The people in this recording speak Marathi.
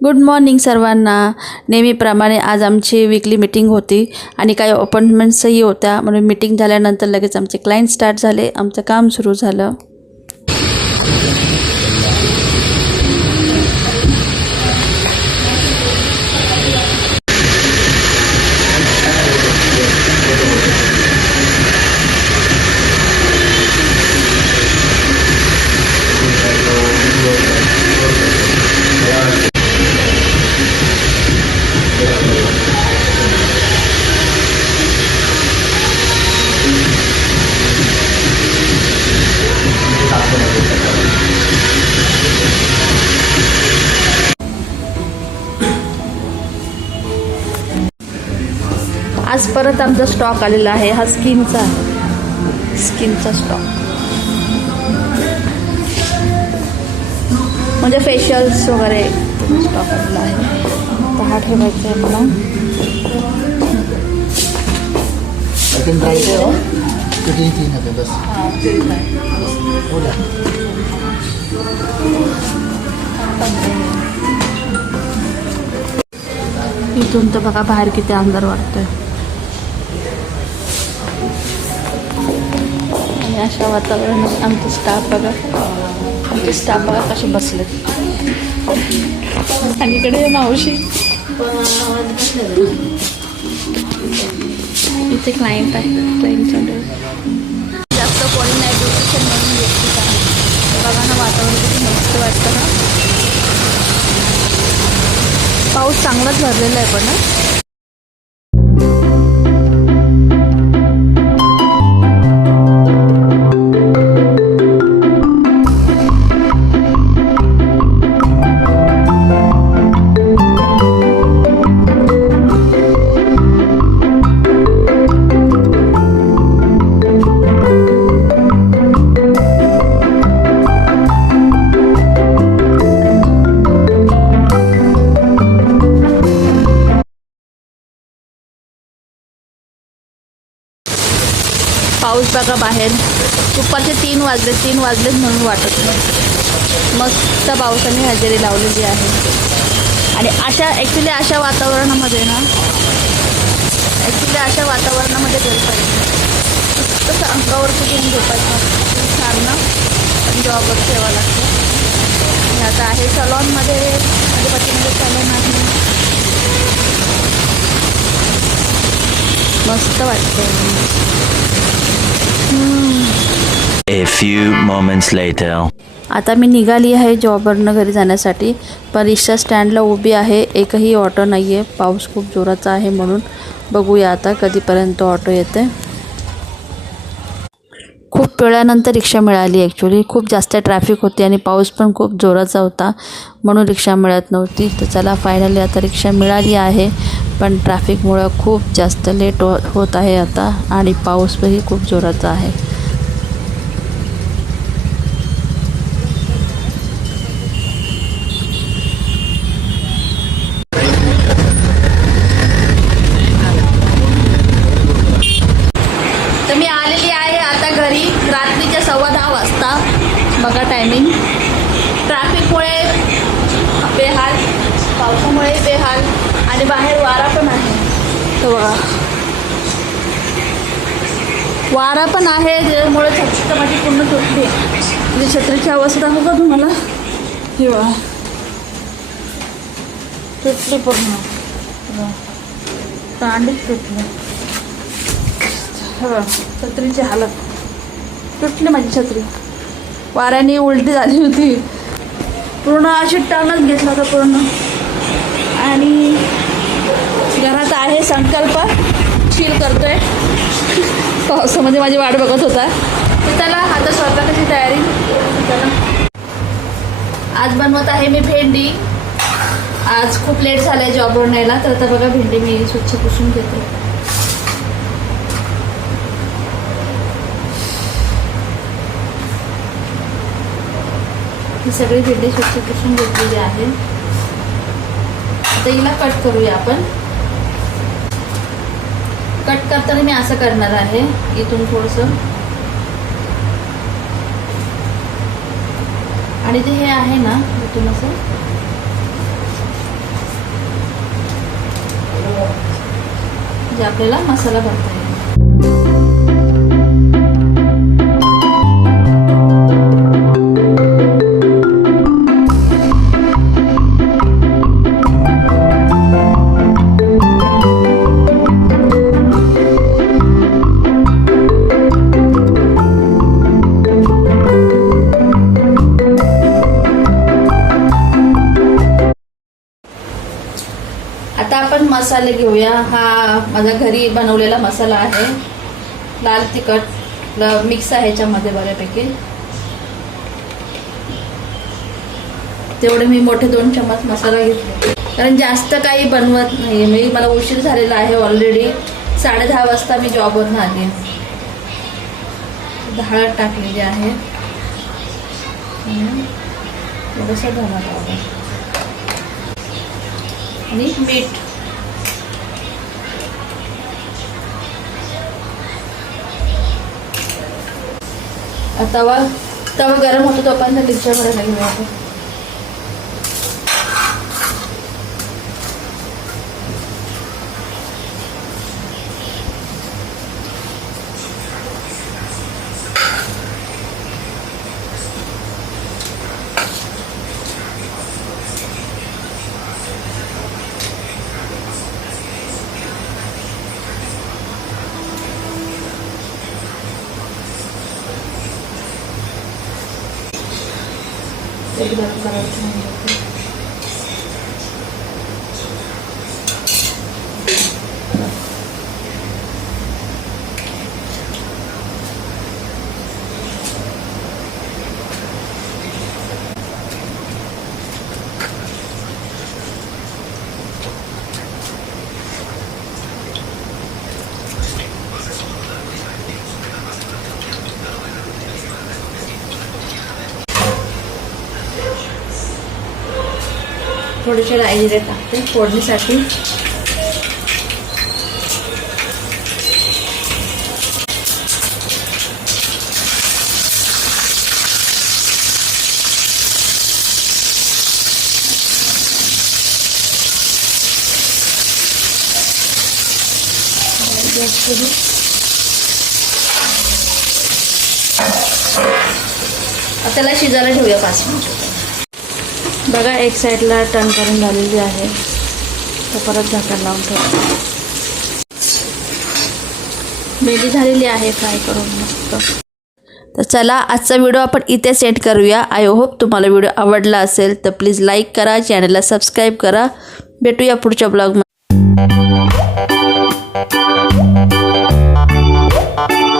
गुड मॉर्निंग सर्वांना. नेहमीप्रमाणे आज आमची वीकली मीटिंग होती आणि काही अपॉइंटमेंट्सही होत्या, म्हणून मीटिंग झाल्यानंतर लगेच आमचे क्लायंट स्टार्ट झाले, आमचं काम सुरू झालं. आज परत आमचा स्टॉक आलेला आहे, हा स्किनचा स्टॉक, म्हणजे फेशियल्स वगैरे स्टॉक आलेला आहे. तर हा ठेवायचा आहे मला. इथून तर बघा बाहेर किती अंधार वाटतोय. आणि अशा वातावरणात आमचे स्टाफ बघा कसे बसलेत. आणि इकडे मावशी, इथे क्लायंट आहे, क्लायंट चालू आहे. जास्त कोणी नाही, ब्युटिशियन म्हणून व्यक्ती आहे. बघा ना वातावरण किती मस्त वाटतं ना. पाऊस चांगलाच भरलेला आहे पण ना. पाऊस बघा बाहेर, दुपारचे 3 वाजलेत म्हणून वाटत नाही. मस्त पावसाने हजेरी लावलेली आहे. आणि अशा वातावरणामध्ये गेलं पाहिजे. तसं अंगावरती घेऊन झोपायचं छान ना. जॉबवर ठेवावं लागतं. आणि आता आहे सलॉनमध्ये, माझ्या पतीमध्ये सलॉन आहे. मस्त वाटतं. A few moments later. आता मी निघाली आहे जॉबवरनं घरी जाण्यासाठी, पण रिक्षा स्टँडला उभी आहे. एकही ऑटो नाही आहे, पाऊस खूप जोराचा आहे म्हणून. बघूया आता कधीपर्यंत ऑटो येते. खूप वेळानंतर रिक्षा मिळाली. ॲक्च्युली खूप जास्त ट्रॅफिक होती आणि पाऊस पण खूप जोराचा होता, म्हणून रिक्षा मिळत नव्हती. तर चला फायनली आता रिक्षा मिळाली आहे, पण ट्रॅफिकमुळं खूप जास्त लेट होत आहे आता. आणि पाऊसही खूप जोराचा आहे. तर मी आलेली आहे आता घरी, रात्रीच्या 10:15 वाजता. बघा टायमिंग. ट्रॅफिकमुळे बेहाल, पावसामुळे बेहाल, आणि बाहेर वारा पण आहे. तर बघा वारा पण आहे, त्यामुळे छत्री माझी पूर्ण तुटली. म्हणजे छत्रीची अवस्था हो का तुम्हाला, हे बघा तुटली पूर्ण, तांडीच तुटली. छत्रीची हालत तुटली माझी छत्री. वाऱ्याने उलटी झाली होती पूर्ण, अशी टर्नच घेतला होता पूर्ण. आणि घरात आहे संकल्प, चिल करतोय. पावसामध्ये माझी वाट बघत होता. तर चला आता स्वयंपाकाची तयारी. चला आज बनवत आहे मी भेंडी. आज खूप लेट झालं आहे जॉबवर न्यायला, तर आता बघा भेंडी मी स्वच्छ पुसून घेते. ही सगळी भेंडी स्वच्छ पुसून घेतलेली आहे. आता हिला कट करूया आपण. कट करताना मी असं करणार आहे, इथून थोडंसं, आणि ते हे आहे ना इथून असं म्हणजे आपल्याला मसाला भरता येईल. आता आपण मसाले घेऊया. हा माझा घरी बनवलेला मसाला आहे. लाल तिखट मिक्स आहे ह्याच्यामध्ये बऱ्यापैकी. तेवढे मी मोठे 2 चम्मच मसाला घेतले, कारण जास्त काही बनवत नाही. मला उशीर झालेला आहे ऑलरेडी. 10:30 वाजता मी जॉबवरून आली. हळद टाकलेली आहे, थोडंसं धना पावडर आणि मीठ. तवा गरम होतो तोपर्यंत मिरच्याकडे घेऊया आपण. थोडेसे राई जिरे टाकते फोडणीसाठी. त्याला शिजायला ठेवूया 5 मिनिटं. बघा एक साईडला टर्न करून झालेली आहे, तर परत झाकण लावून ठेवतो. मेथी झालेली आहे फ्राय करून मस्त. तर चला आजचा व्हिडिओ आपण इथे सेट करूया. आय होप तुम्हाला व्हिडिओ आवडला असेल तर प्लीज लाईक करा, चॅनलला सबस्क्राईब करा. भेटूया पुढच्या ब्लॉगमध्ये.